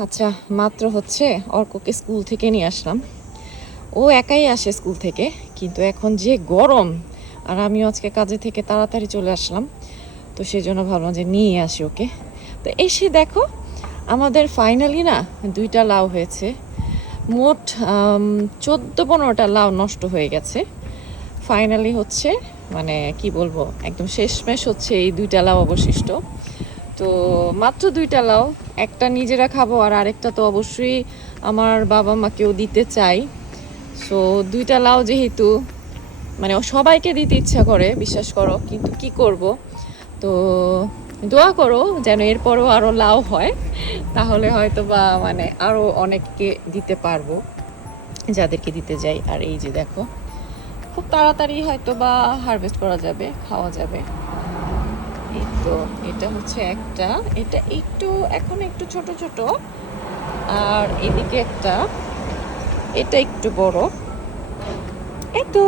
আচ্ছা, মাত্র হচ্ছে অর্ককে স্কুল থেকে নিয়ে আসলাম। ও একাই আসে স্কুল থেকে, কিন্তু এখন যে গরম, আর আমিও আজকে কাজে থেকে তাড়াতাড়ি চলে আসলাম, তো সেই জন্য ভাবলাম যে নিয়ে আসি ওকে। তো এসে দেখো আমাদের ফাইনালি না 2টা লাউ হয়েছে। মোট 14-15টা লাউ নষ্ট হয়ে গেছে। ফাইনালি হচ্ছে মানে কি বলবো, একদম শেষমেশ হচ্ছে এই 2টা লাউ অবশিষ্ট। তো মাত্র 2টা লাউ, একটা নিজেরা খাবো আর আরেকটা তো অবশ্যই আমার বাবা মাকেও দিতে চাই। সো 2টা লাউ যেহেতু মানে সবাইকে দিতে ইচ্ছা করে, বিশ্বাস করো, কিন্তু কি করব। তো দোয়া করো যেন এরপরও আরও লাউ হয়, তাহলে হয়তো বা মানে আরও অনেককে দিতে পারবো যাদেরকে দিতে যাই। আর এই যে দেখো, খুব তাড়াতাড়ি হয়তো বা হারভেস্ট করা যাবে, খাওয়া যাবে। এই তো এটা হচ্ছে একটা, এটা একটু এখন একটু ছোট ছোট, আর এদিকে একটা, এটা একটু বড়। এই তো